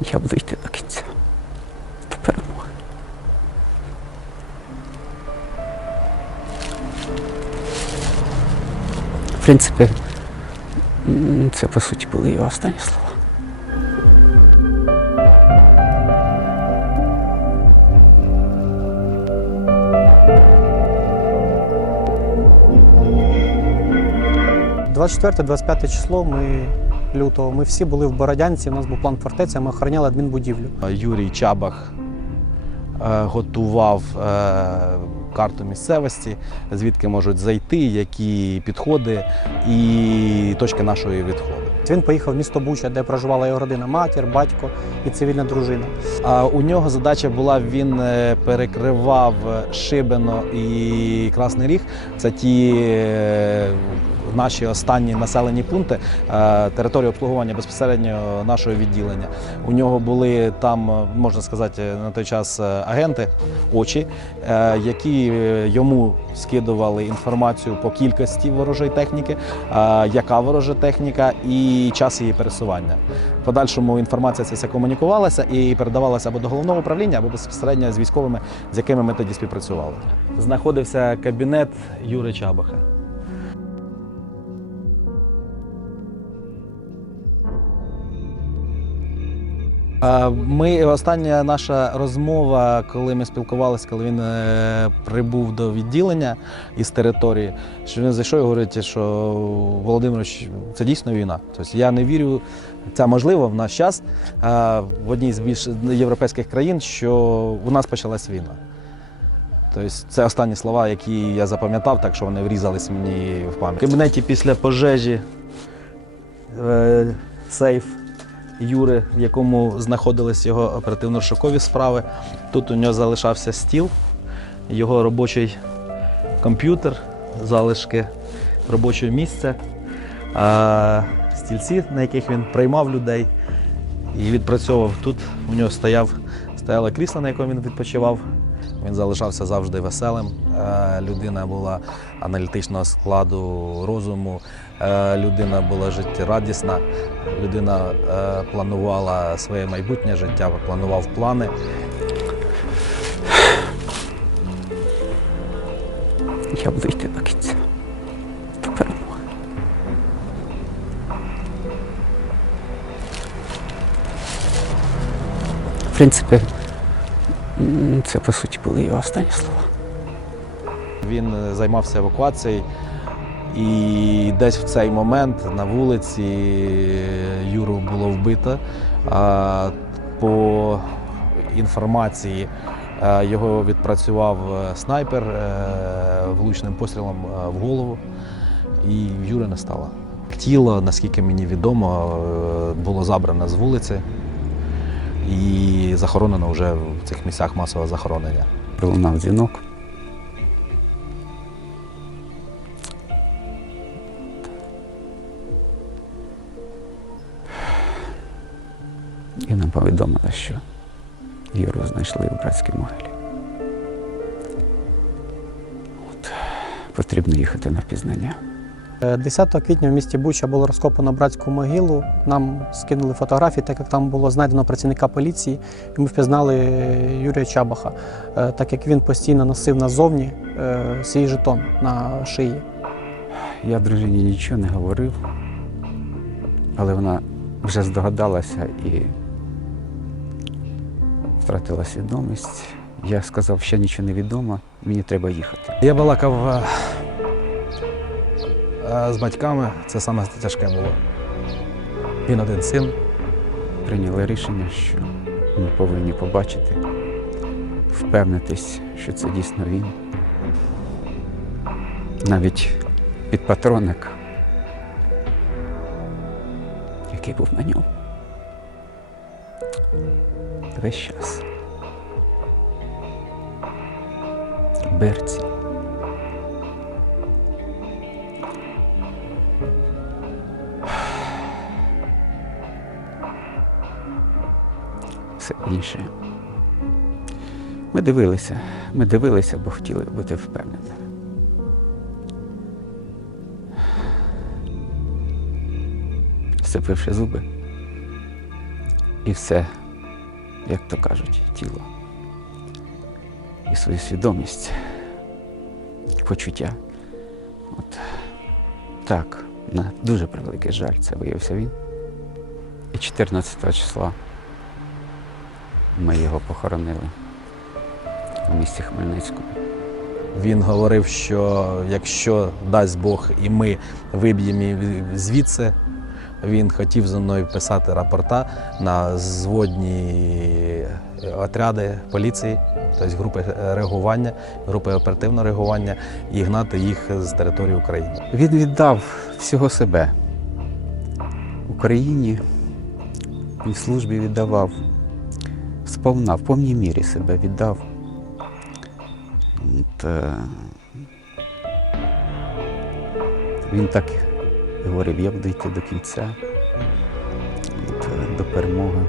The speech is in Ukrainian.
Я буду йти до кінця. В принципі, це по суті були його останні слова. – 24-25 число ми лютого. Ми всі були в Бородянці. У нас був план фортеця. Ми охороняли адмінбудівлю. Юрій Чабах е, готував е, карту місцевості, звідки можуть зайти, які підходи і точки нашої відходу. Він поїхав в місто Буча, де проживала його родина, матір, батько і цивільна дружина. А у нього задача була, він е, перекривав Шибено і Красний Ріг. Це ті е, наші останні населені пункти е, території обслуговування безпосередньо нашого відділення. У нього були там, можна сказати, на той час агенти, очі, які йому скидували інформацію по кількості ворожої техніки, яка ворожа техніка і час її пересування. В подальшому інформація ця комунікувалася і передавалася або до головного управління, або безпосередньо з військовими, з якими ми тоді співпрацювали. Знаходився кабінет Юри Чабаха. Ми остання наша розмова, коли ми спілкувалися, коли він е, прибув до відділення із території, що він зайшов і говорить, що Володимирович, це дійсно війна. Тобто я не вірю, це можливо в наш час в одній з більш європейських країн, що у нас почалась війна. Тобто це останні слова, які я запам'ятав, так що вони врізались мені в пам'ять. В кабінеті після пожежі е, сейф Юри, в якому знаходились його оперативно-шокові справи. Тут у нього залишався стіл, його робочий комп'ютер, залишки робочого місця, стільці, на яких він приймав людей і відпрацьовував. Тут у нього стояв, стояло крісло, на якому він відпочивав. Він залишався завжди веселим. Е, Людина була аналітичного складу розуму, людина була життєрадісна, людина е, планувала своє майбутнє життя, планував плани. Я буду йти до кінця. До перемоги. В принципі, це по суті були його останні слова. Він е, займався евакуацією, і десь в цей момент на вулиці Юру було вбито. По інформації е, його відпрацював е, снайпер е, влучним пострілом в голову, і Юри не стало. Тіло, наскільки мені відомо, було забрано з вулиці і захоронено вже в цих місцях масового захоронення. Пролунав дзвінок. Повідомили, що Юру знайшли в братській могилі. От. Потрібно їхати на впізнання. Е, 10 квітня в місті Буча було розкопано братську могилу. Нам скинули фотографії, так як там було знайдено працівника поліції, і ми впізнали е, Юрія Чабаха, е, так як він постійно носив назовні е, свій жетон на шиї. Я дружині нічого не говорив, але вона вже здогадалася і втратила свідомість. Я сказав, що нічого не відомо, мені треба їхати. Я балакав е, е, з батьками, це саме тяжке було. Він один син. Прийняли рішення, що ми повинні побачити, впевнитись, що це дійсно він. Навіть під патроник, який був на ньому. Весь час. Берці. Все інше. Ми дивилися, ми дивилися, бо хотіли бути впевненими. Сцепивши зуби. І все як то кажуть, тіло і свою свідомість, почуття. От так, на дуже превеликий жаль, це виявився він. І 14 числа ми його похоронили в місті Хмельницькому. Він говорив, що якщо дасть Бог і ми виб'ємо звідси, він хотів зі мною писати рапорта на зводні отряди поліції, тобто групи реагування, групи оперативного реагування і гнати їх з території України. Він віддав всього себе Україні і службі віддавав сповна, в повній мірі себе віддав. От, е, він так говорив, я буду йти до кінця, до перемоги.